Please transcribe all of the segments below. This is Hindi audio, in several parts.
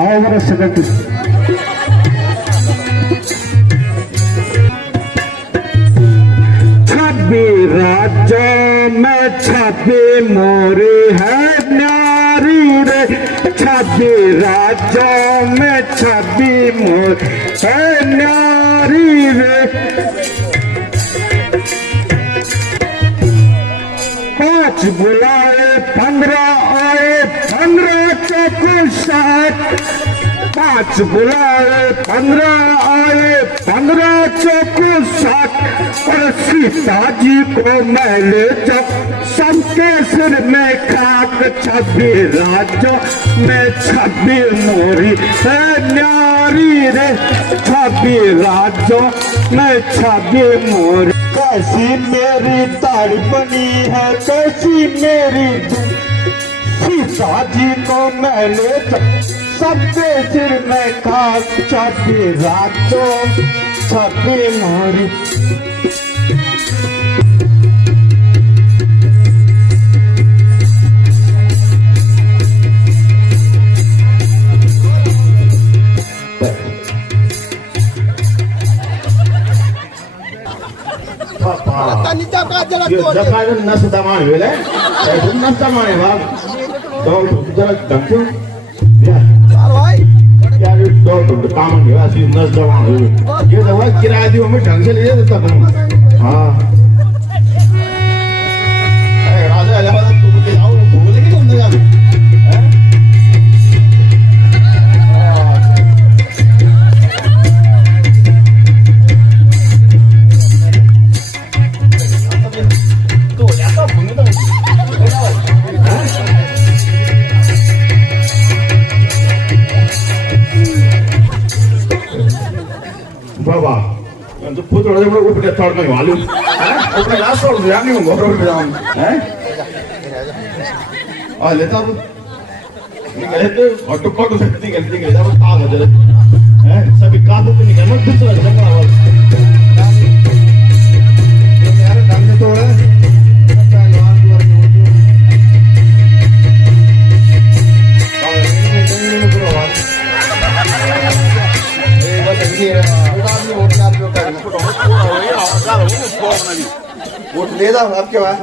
ಅವರ ಸಗಟು छब्बी राज्यों में छब्बी मोरी है न्यारी रे, छब्बी राज्यों में छब्बी मोरी है न्यारी रे। पांच बुलाए 15 आए 15 चौको 60, पांच बुलाए 15 आए 15 चौको 60, और सीता जी को मैं ले जाऊं सबके सिर में खाक। 26 राज्यों में 26 मोरी है न्यारी रे, 26 राज्यों में 26 मोरी। कैसी मेरी ताड़ बनी है कैसी मेरी सीता जी को मैं ले सबके सिर में खाक। 26 राज्यों 26 मोरी। जकाजन नस दमाण वेले नस दमाणे भाग तो जरा ढंग भाई क्या तो काम नहीं ऐसी नस दमाण ये दवा किराया दियो हमें ढंग से ले देता हूं। हां अरे राजा आजा तुम के जाओ बोले कि तुम यार बाबा तो पुत्र वाले को ऊपर तोड़ में वालू हैं ऊपर लास्ट और ध्यान नहीं होगा ऊपर जाऊं हैं आ लेता हूं निकले तो ऑटो कोड सकती गलती कर जा बता हो जरा हैं सभी काबू पे निकल मत दूसरा जंगल आवाज ये यार काम से तोड़ा पहलवान द्वार में और ये पूरा आवाज ये बस ये वोट ले दा आपके पास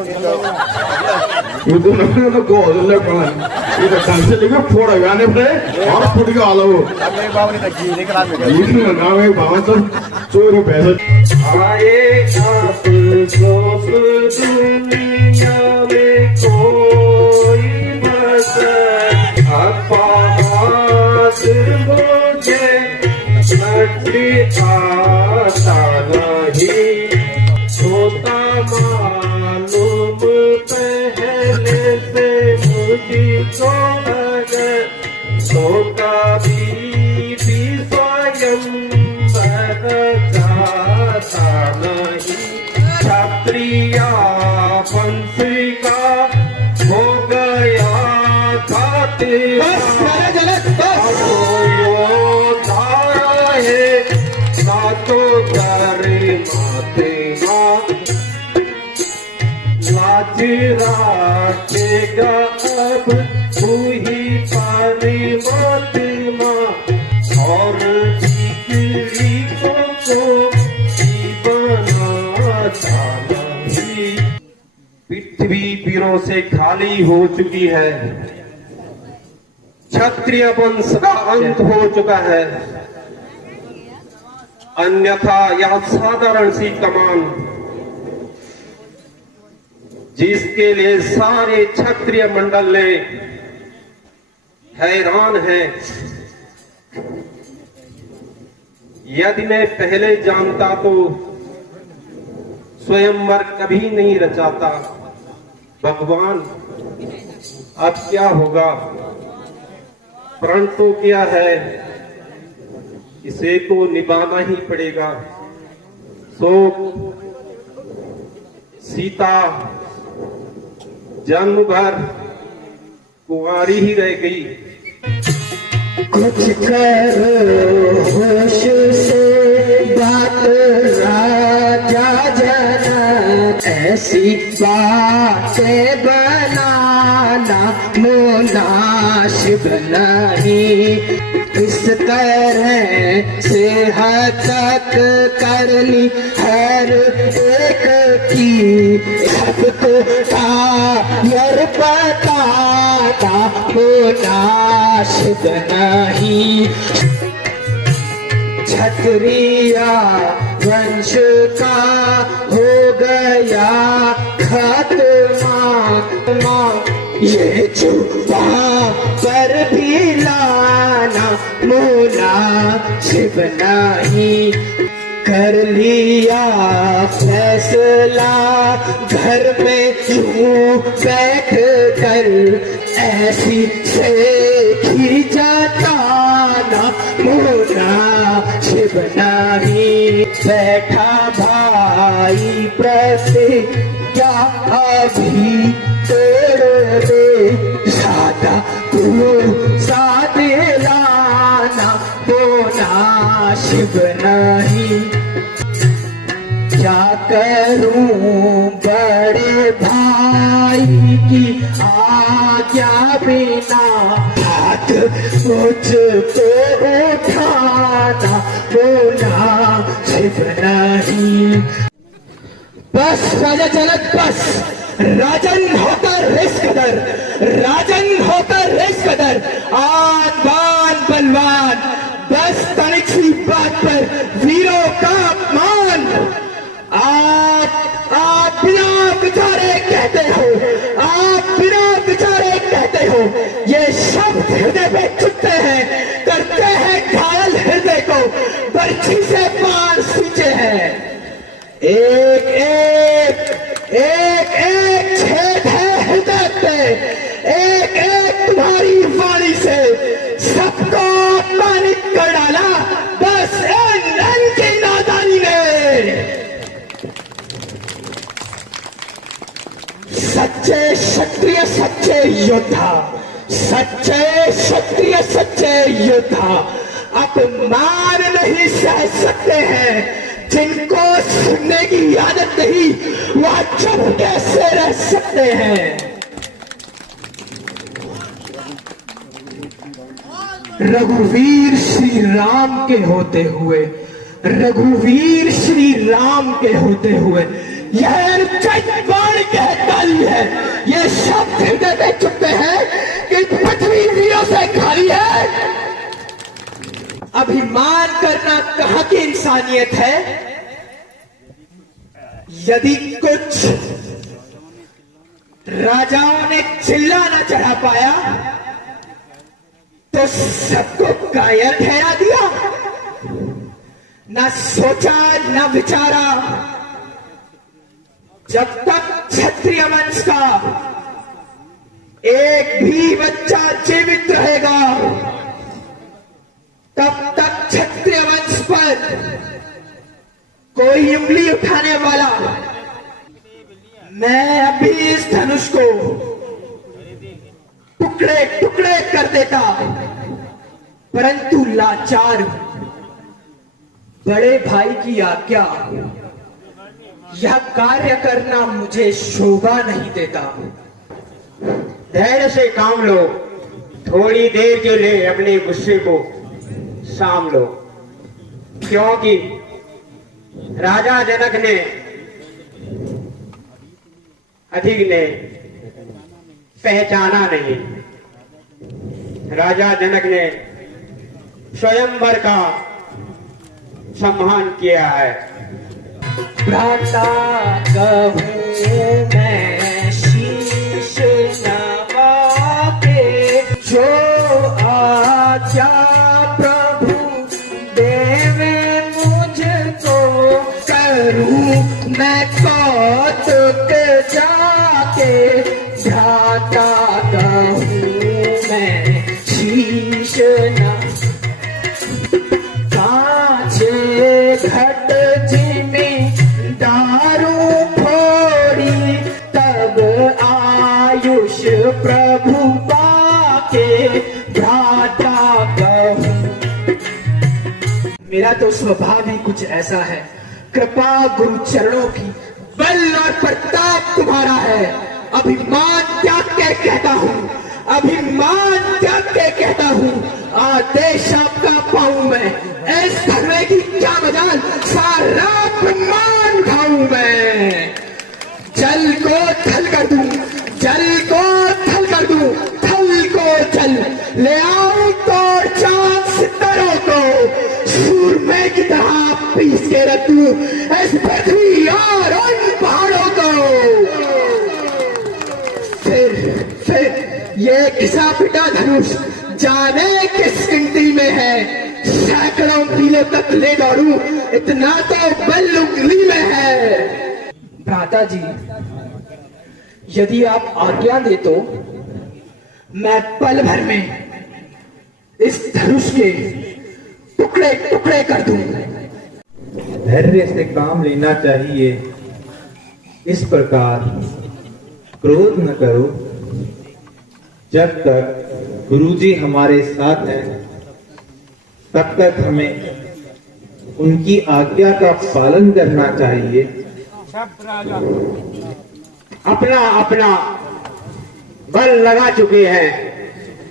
ये तो नखरे तो को ले कौन ये तो कांसे लेके फोड़ गाने पे और फुट गया आलो अपने बाबू ने की निकला में ये गांव में बाबा तो चोर पैसा आए आप सोच दुनिया में कोई बस आपात मुझे नटली आता नहीं होता मालूम पहले से मुझको अगर तो कभी भी स्वयं जाता नहीं। क्षत्रिय वंशी का हो गया खातिर तो करे माते लाज राखेगा अब तू ही पारी मत मां और बिगड़ी को बनाता नहीं। पृथ्वी वीरों से खाली हो चुकी है, क्षत्रिय वंश का अंत हो चुका है, अन्यथा यह साधारण सी कमान जिसके लिए सारे क्षत्रिय मंडल ने हैरान है। यदि मैं पहले जानता तो स्वयंवर कभी नहीं रचाता। भगवान अब क्या होगा, प्रण तो क्या है, इसे तो निभाना ही पड़ेगा। सो सीता जन्म भर कुंवारी ही रह गई। कुछ करो होश से बात राजा जनक, ऐसी बातें बनाना मुनासिब शिव नहीं। इस तरह से हतक कर ली हर एक की, सबको कायर बताता होना शिव नहीं। क्षत्रिया वंश का हो गया खात्मा, ये चुपा पर भी लाना मोला शिव नहीं। कर लिया फैसला घर में यूं बैठ कर, ऐसी से ही जाता ना मोला शिव नहीं। बैठा भाई प्रतिज्ञा अभी तोड़ दे, सादा तू सादे लाना बोला शिव नहीं। क्या करूं बड़े भाई की आज्ञा बिना, हाथ मुझको उठाना बोला शिव नहीं। बस राजा जनक बस, राजन होकर रिस्क कर, राजन होकर रिस्क कर, आन बान बलवान, बस तनिक सी बात पर वीरों का अपमान। आप बिना बिचारे कहते हो, आप बिना बिचारे कहते हो, ये शब्द हृदय पे चुभते हैं, करते हैं घायल हृदय को, बर्छी से बाण सींचे हैं। एक एक छेद है हृदय पे, एक एक तुम्हारी वाणी से सबको पानित कर डाला, बस इन की नादानी ने। सच्चे क्षत्रिय सच्चे योद्धा, सच्चे क्षत्रिय सच्चे योद्धा अपमान नहीं सह सकते हैं। जिनको सुनने की आदत नहीं वह चुप कैसे रह सकते हैं। रघुवीर श्री राम के होते हुए, रघुवीर श्री राम के होते हुए यह बाण कहता है, ये शब्द हृदय में चुपते हैं कि पृथ्वी वीरों से खाली है। अभिमान करना कहां की इंसानियत है। यदि कुछ राजाओं ने चिल्ला न चढ़ा पाया तो सबको कायर ठहरा दिया, न सोचा न विचारा। जब तक क्षत्रिय वंश का एक भी बच्चा जीवित रहेगा तब तक क्षत्रिय वंश पर कोई उंगली उठाने वाला, मैं अभी इस धनुष को टुकड़े टुकड़े कर देता, परंतु लाचार बड़े भाई की आज्ञा, यह कार्य करना मुझे शोभा नहीं देता। धैर्य से काम लो, थोड़ी देर के लिए अपने गुस्से को साम लो, क्योंकि राजा जनक ने अधिक ने पहचाना नहीं। राजा जनक ने स्वयंवर का सम्मान किया है। भ्राता कहूँ मैं शीश नवा के, जो आज्ञा प्रभु देवे मुझको, करूँ मैं कौतुक जाके। भ्राता कहूँ मैं शीश नवा, कांचे घट जिमी दारू फोड़ी, तब आयुष प्रभु पाके भ्राता कहूं। मेरा तो स्वभाव ही कुछ ऐसा है, कृपा गुरु चरणों की, बल और प्रताप तुम्हारा है। अभिमान त्याग के कहता हूँ, अभिमान त्याग के कहता हूँ, आदेश आपका पाऊं मैं, इस धरने की क्या मजाल, सारा ब्रह्मांड खाऊं मैं। जल को थल कर दूं, जल को थल कर दूं, थल को जल ले आऊं तो चांद सितारों को सूरमे की तरह पीस के रख दूं इस पृथ्वी और उन पहाड़ों को। फिर ये घिसा पिटा धनुष जाने किस गिनती में है, सैकड़ों मीलों तक ले दौड़ूं इतना तो बल उंगली में है। भ्राता जी, यदि आप आज्ञा दे तो मैं पल भर में इस धनुष के टुकड़े टुकड़े कर दूं। धैर्य से काम लेना चाहिए, इस प्रकार क्रोध न करो। जब तक गुरुजी हमारे साथ हैं तब तक हमें उनकी आज्ञा का पालन करना चाहिए। अपना अपना बल लगा चुके हैं,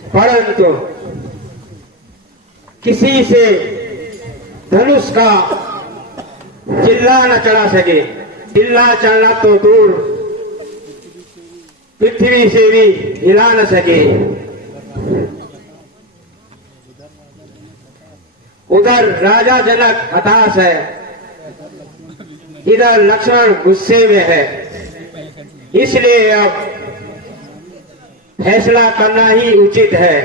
परंतु किसी से धनुष का चिल्ला न चढ़ा सके। चिल्ला चढ़ना तो दूर, पृथ्वी से भी हिला न सके। उधर राजा जनक हताश है, इधर लक्ष्मण गुस्से में है, इसलिए अब फैसला करना ही उचित है।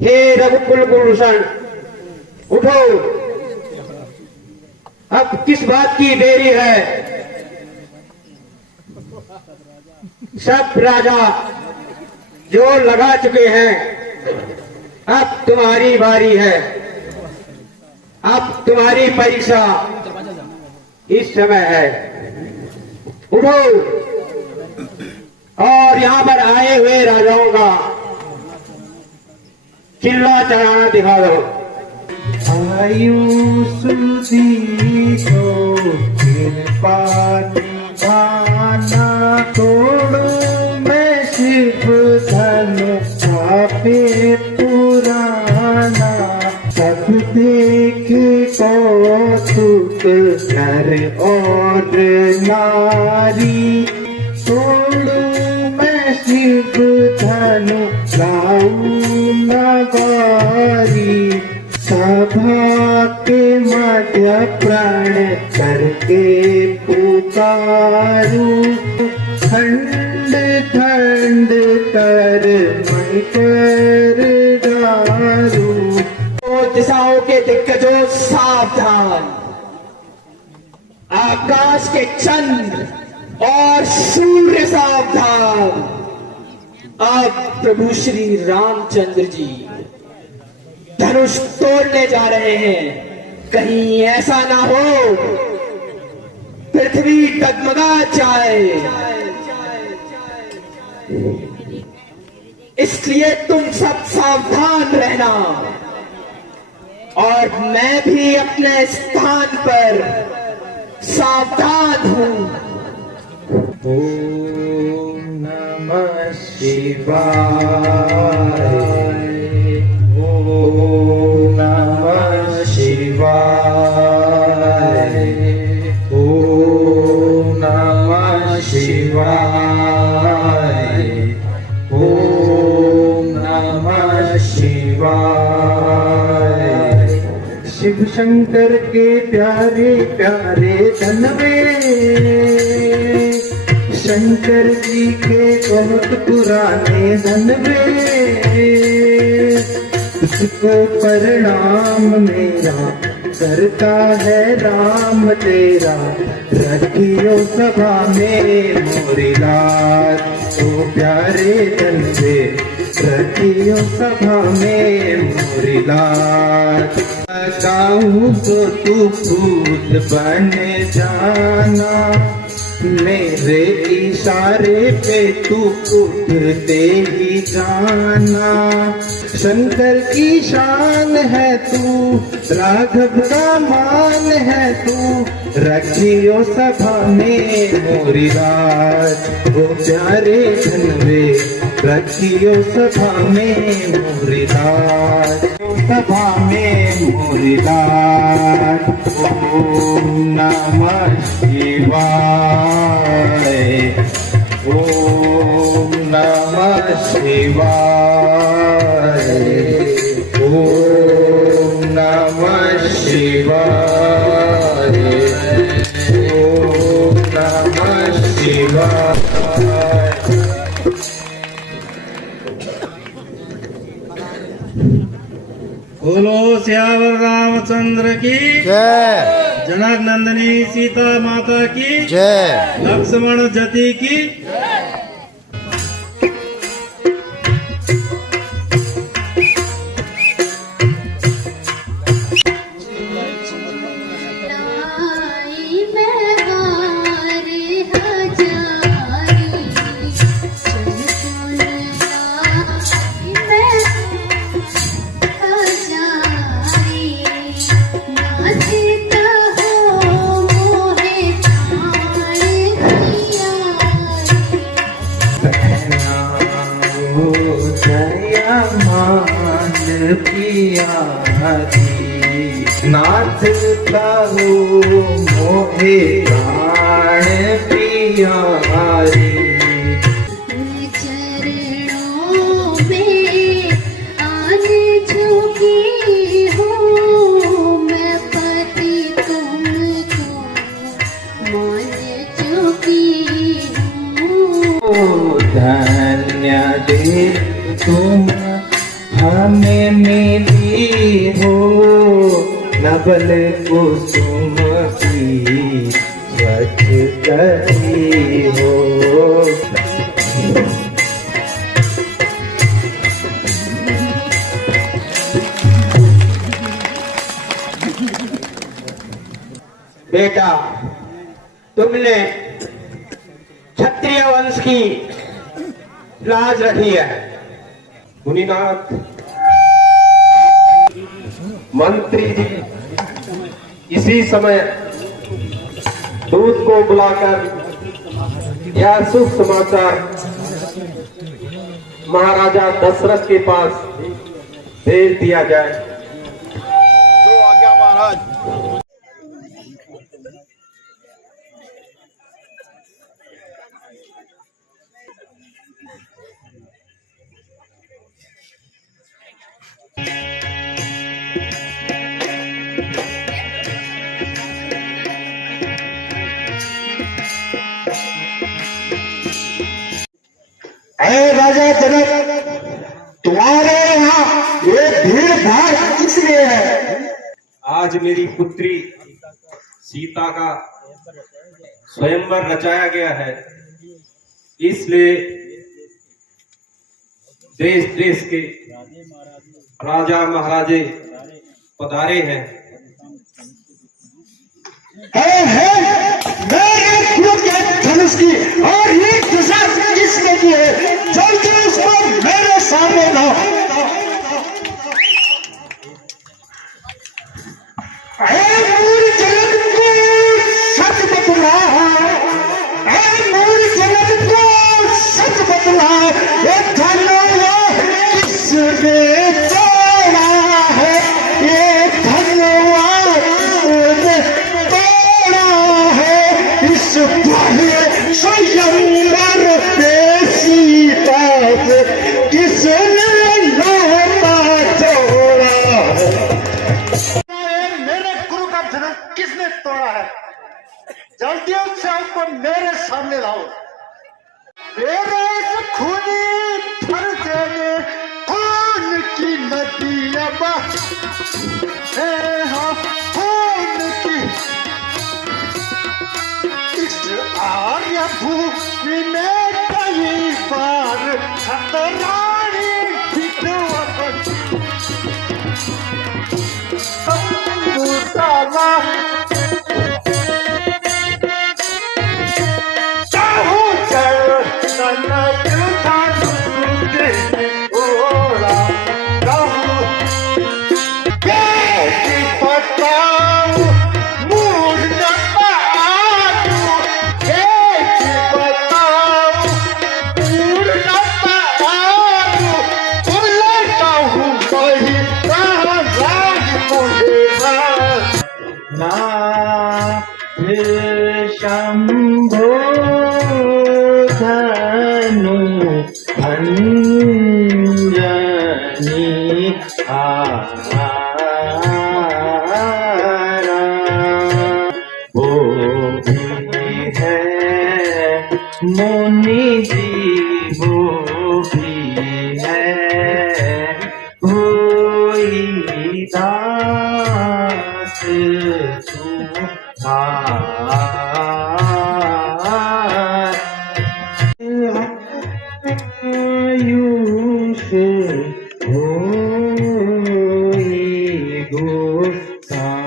हे रघुकुल भूषण, उठो, अब किस बात की देरी है। सब राजा जोर लगा चुके हैं, अब तुम्हारी बारी है। अब तुम्हारी परीक्षा इस समय है। उठो और यहां पर आए हुए राजाओं का चिल्ला चढ़ाना दिखा दो। आयुष को कृपा दिखाना, तोड़ो मैं शिव धनु पापे पुराना। सब देखे कौतुक नर और नारी, तोड़ो मैं शिव धनु लाऊं नगारी। सभा के मध्य प्राण करके पुकारूं, खंड खंड कर मैं कर डारूं। दिशाओं के दिग्गजों सावधान, आकाश के चंद्र और सूर्य सावधान। अब प्रभु श्री रामचंद्र जी धनुष तोड़ने जा रहे हैं। कहीं ऐसा ना हो पृथ्वी डगमगा जाए, इसलिए तुम सब सावधान रहना और मैं भी अपने स्थान पर सावधान हूं। ओम नमः शिवाय, ओम नमः शिवाय, ओम नमः शिवाय, ओम नमः शिवाय। शिव शंकर के प्यारे प्यारे तनवे, शंकर जी के बहुत पुराने धनवे। उसको प्रणाम मेरा करता है राम तेरा, रखियो सभा में मोरी लाल। ओ प्यारे धनवे रखियो सभा में मोरी लाल। गाऊं तो तू खुद बन जाना, मेरे इशारे पे तू उठते ही जाना। शंकर की शान है तू, राघव का मान है तू, रखियो सभा में मोरी राज। ओ प्यारे धनवे रखियो सभा में मुरीदार, सभा में मुरीदार। ओम नमः शिवाय, ओम नमः शिवाय, ओम नमः शिवाय, ओम नमः शिवाय। बोलो श्यावर रामचंद्र की जय जनक नंदिनी सीता माता की जय लक्ष्मण जति की लाई मैं हार हजारी, चुन लाई मैं हजारी, नाचता हो मोहे प्राण पिया। जया मान पियारी, नाथ कहो मोहे प्राण पियारी। चरणों में आज झुकी हूँ मैं, पति तुमको मान चुकी हूँ। धन्य दे तुम हमें मिली हो, नबल कुसुम की स्वच्छ करी हो। बेटा, तुमने क्षत्रिय वंश की लाज रखी है। मुनिनाथ, मंत्री जी इसी समय दूत को बुलाकर यह शुभ समाचार महाराजा दशरथ के पास भेज दिया जाए। जो आज्ञा महाराज। अरे राजा जनक, तुम्हारे यहाँ ये भीड़ भाड़ किसलिए है? आज मेरी पुत्री सीता का स्वयंवर रचाया गया है, इसलिए देश देश के राजा महाराजे पधारे हैं। मेरे गुरु के धनुष की और ये दिशा किसने की है? जल्दी उसको मेरे सामने लाओ। मूल जगत को सच बतला, मूल जगत को सच बतला, ये धनुष किसने तोड़ा है? ये धनुष तोड़ा है इस पहले स्वयंवर में सीता से किसने नाता जोड़ा है? मेरे गुरु का धनुष किसने तोड़ा है? जल्दी से उसको मेरे सामने लाओ। मेरे इस खूनी फर्जे में खून की नदियां बहे हैं, खून की इस आर्य भूमि में कई बार खतरानी विधवा वो भी है मुनि जी, वो भी है कोई दास आयुष होई गोसाई।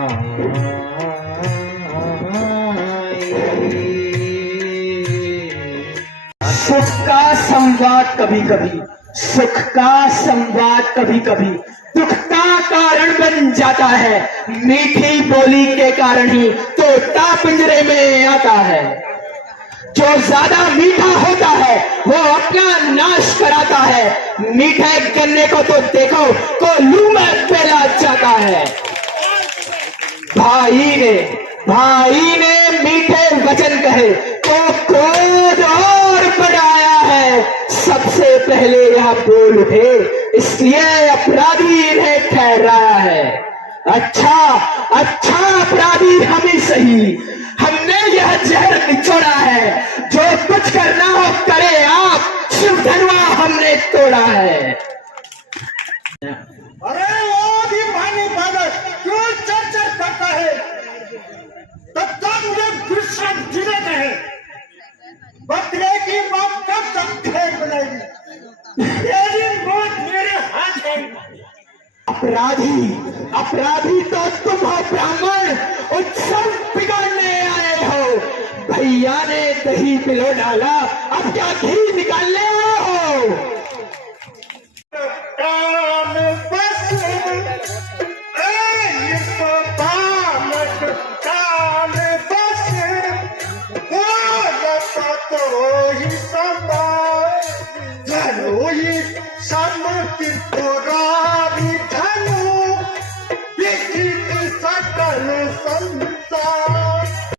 सुख का संवाद कभी कभी, सुख का संवाद कभी कभी दुख का कारण बन जाता है। मीठी बोली के कारण ही तोता पिंजरे में आता है। जो ज्यादा मीठा होता है वो अपना नाश कराता है। मीठे गन्ने को तो देखो कोल्हू में पेला जाता है। भाई ने मीठे वचन कहे तो क्रोध और बढ़ाया है। सबसे पहले यह बोल उठे इसलिए अपराधी इन्हें ठहराया है। अच्छा अपराधी हम ही सही, हमने यह जहर निचोड़ा है। जो कुछ करना हो करे आप, शिव धनवा हमने तोड़ा है। अरे वो अभिमानी बालक क्यों चर्चा करता है? तब तक मुझे गुस्सा जिले कहे बकरे की मौत कब तक फेंक बनाएगी? तेरी मौत मेरे हाथ है। अपराधी तो तुम हो ब्राह्मण, उत्सव बिगाड़ने आए हो। भैया ने दही पिलो डाला, अब क्या घी निकालने आए हो? कान बस इसको बालक कान बस बोलता तो ही संभाल धरोही सम त्रिपुरारी